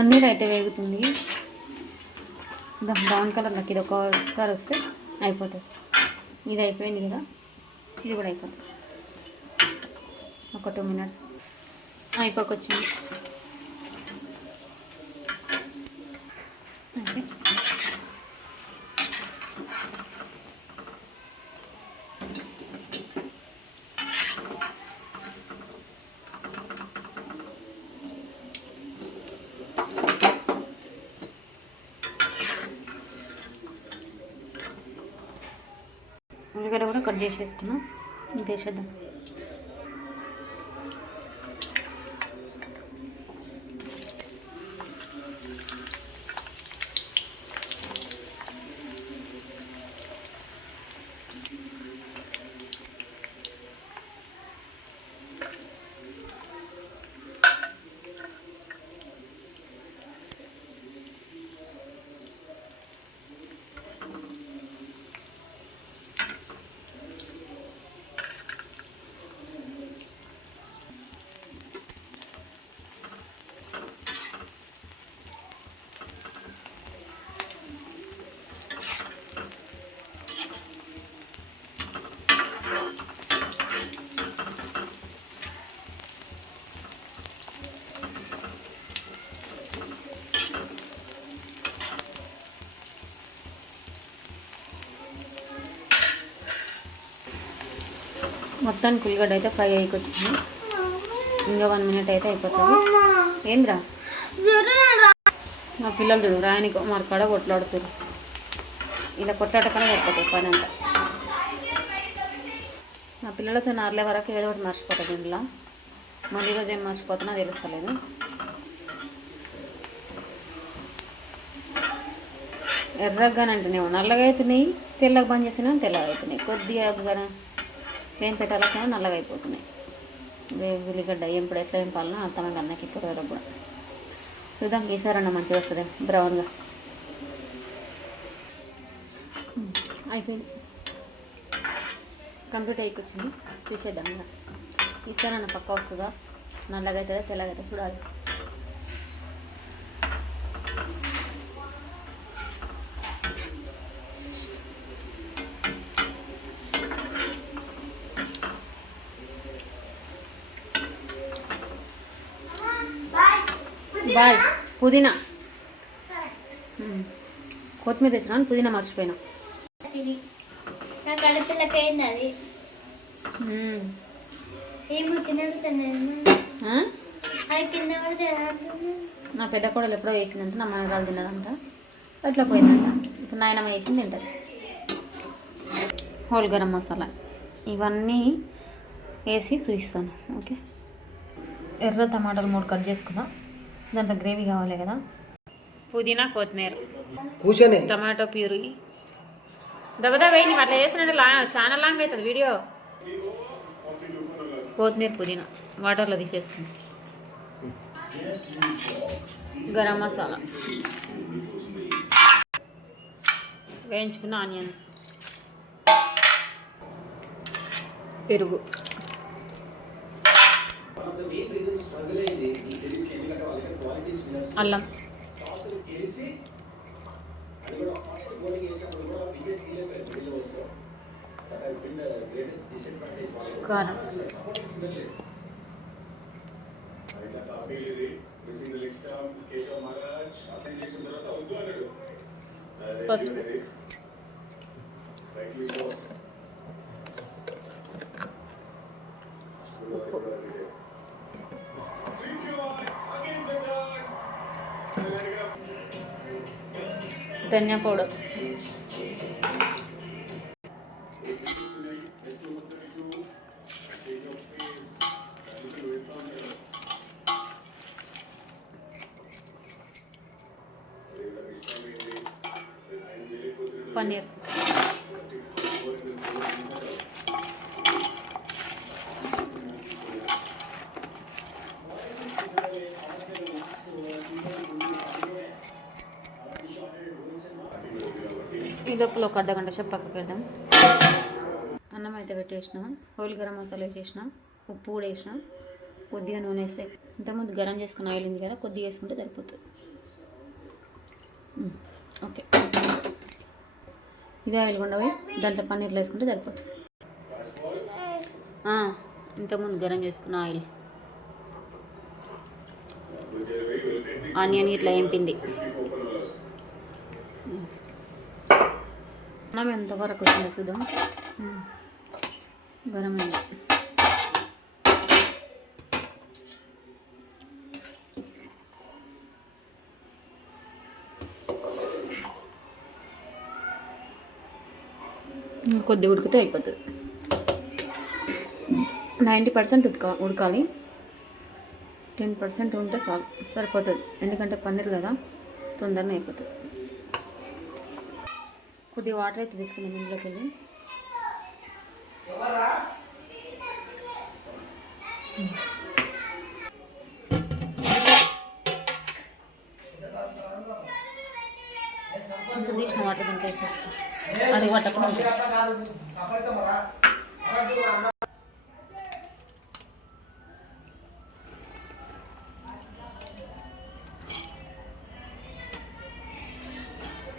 పన్నీర్ అయితే వేగుతుంది. Brown colour నాకు ఇది ఒకసారి వస్తే అయిపోతుంది. ఇది అయిపోయింది కదా, ఇది కూడా అయిపోతుంది. ఒక 2 మినిట్స్ అయిపోకొచ్చింది. ఓకే, ఉల్లిగడ్డ కూడా కట్ చేసేసుకున్నాం. ఇంకేసేద్దాం. మొత్తానికి ఉల్లిగడ్డ అయితే ఫ్రై అయికొచ్చింది. ఇంకా 1 మినిట్ అయితే అయిపోతుంది. ఏంద్రా మా పిల్లలు చూడు రాయనికి మరి కాడ కొట్లాడుతారు. ఇలా కొట్లాట కన్నా అయిపోతుంది పని అంతా. మా పిల్లలతో నార్లే వరకు ఏదో ఒకటి మర్చిపోతుంది ఇంట్లో. మళ్ళీ ఈరోజు ఏం మర్చిపోతున్నా తెలుస్తలేదు. ఎర్రగానంటేనేమో నల్లగా అవుతున్నాయి, తెల్లగా బంద్ చేసినా తెల్లగా అవుతున్నాయి. కొద్దిగా ఏం పెట్టాలకేమో నల్లగా అయిపోతున్నాయి. ఉల్లిగడ్డ ఎప్పుడు ఎట్లా ఏం పాలనా అర్థమైంది అన్నకి కూరగాయలకు కూడా. చూద్దాం ఈసారన్నా మంచిగా వస్తుంది బ్రౌన్గా. అయిపోయింది, కంప్లీట్ అయికొచ్చింది. తీసేద్దాం. ఇంకా ఈసారన్నా పక్క వస్తుందా, నల్లగా అవుతుందా తెల్లగా అవుతుందా చూడాలి. బాయ్ పుదీనా కొత్తిమీర తెచ్చినా, పుదీనా మర్చిపోయినా. నా పెద్ద కోడలు ఎప్పుడో వేసిందంట, నా మనరాలు తిన్నదంట, అట్లా పోయిందంట. ఇప్పుడు నాయనమ్మ వేసింది తింటుంది. హోల్ గరం మసాలా ఇవన్నీ వేసి చూపిస్తాను. ఓకే, ఎర్ర టమాటాలు 3 కట్ చేసుకున్నా. దాంట్లో గ్రేవీ కావాలి కదా. పుదీనా, కొత్తిమీర, టమాటో ప్యూరీ దబదా వేయి. అట్లా చేసినట్టు చాలా లాంగ్ అవుతుంది వీడియో. కొత్తిమీర, పుదీనా వాటర్లో తీసేస్తుంది. గరం మసాలా, వేయించుకున్న ఆనియన్స్, పెరుగు, అల్లం, కారం, పసుపు, ఉప్పు, ధనియా పౌడర్, పన్నీర్, ఈ లోపల ఒక అర్ధగంట సేపు పక్కకు పెడదాం. అన్నం అయితే పెట్టేసిన, హోల్ గరం మసాలా వేసేసిన, ఉప్పు కూడా వేసిన, కొద్దిగా నూనె వేస్తే ఇంతకుముందు గరం చేసుకున్న ఆయిల్ ఉంది కదా, కొద్దిగా వేసుకుంటే సరిపోతుంది. ఓకే, ఇదే ఆయిల్ కొండవి దాంట్లో పన్నీర్లు వేసుకుంటే సరిపోతుంది. ఇంతకుముందు గరం చేసుకున్న ఆయిల్, ఆనియన్ ఇట్లా ఏంపింది. మనం ఎంతవరకు వచ్చిందో చూద్దాం. గరం అయింది. కొద్ది ఉడికితే అయిపోతుంది. 90% ఉడకాలి, 10% ఉంటే సరిపోతుంది. ఎందుకంటే పన్నీర్ కదా, తొందరగా అయిపోతుంది. కొద్దిగా వాటర్ అయితే తీసుకున్నాం ఇంట్లోకి వెళ్ళి. ఇంకా తీసిన వాటర్ దీంట్లో వేసేస్తాం. అది పట్టకుండా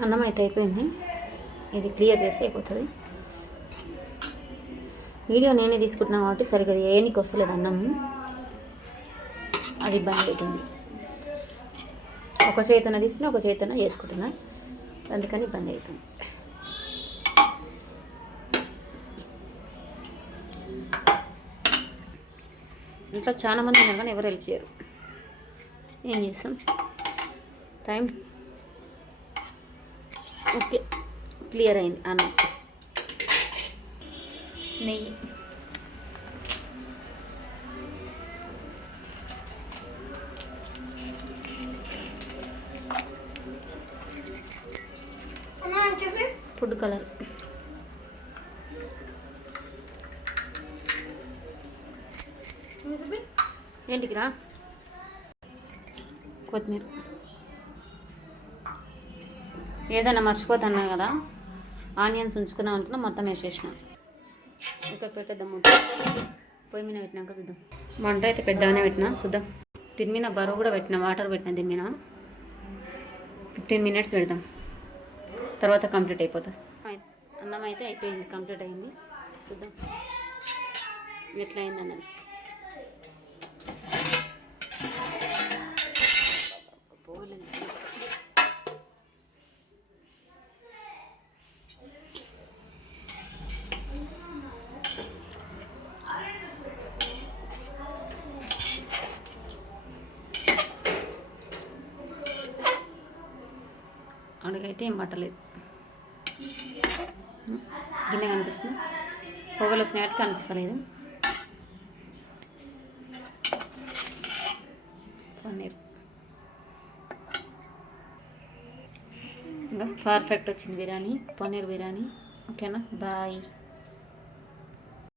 అన్నం అయితే అయిపోయింది. ఇది క్లియర్ చేస్తే అయిపోతుంది. వీడియో నేనే తీసుకుంటున్నాను కాబట్టి సరిగ్గా ఏనికి వస్తలేదు అన్నం, అది ఇబ్బంది అవుతుంది. ఒక చేతన తీసిన ఒక చేతన చేసుకుంటున్నా, అందుకని ఇబ్బంది అవుతుంది. ఇంట్లో చాలా మంది ఉన్నారు కానీ ఎవరు హెల్ప్ చేయరు. ఏం చేస్తాం, టైం. ఓకే, క్లియర్ అయింది అన్నం. నెయ్యి, ఫుడ్ కలర్, ఏంటికి రా, కొత్తిమీర. ఏదైనా మర్చిపోతున్నా కదా, ఆనియన్స్ ఉంచుకుందాం అనుకున్నా, మొత్తం వేసేసిన. ఇక్కడ పెట్టేద్దాం, పొయ్యి మీద పెట్టినాక చూద్దాం. మంట అయితే పెద్దగానే పెట్టినా, చూద్దాం. దీని మీద బరువు కూడా పెట్టిన, వాటర్ పెట్టిన. దీని మీద 15 minutes పెడదాం, తర్వాత కంప్లీట్ అయిపోతుంది. అన్నం అయితే అయిపోయింది, కంప్లీట్ అయింది. చూద్దాం ఎట్లా అయింది అన్నది. అడుగైతే ఏం పట్టలేదు, గిన్నె కనిపిస్తుంది, పొగలు వచ్చినట్టు కనిపిస్తలేదు. పన్నీర్ ఇంకా పర్ఫెక్ట్ వచ్చింది బిర్యానీ, పన్నీర్ బిర్యానీ. ఓకేనా, బాయ్.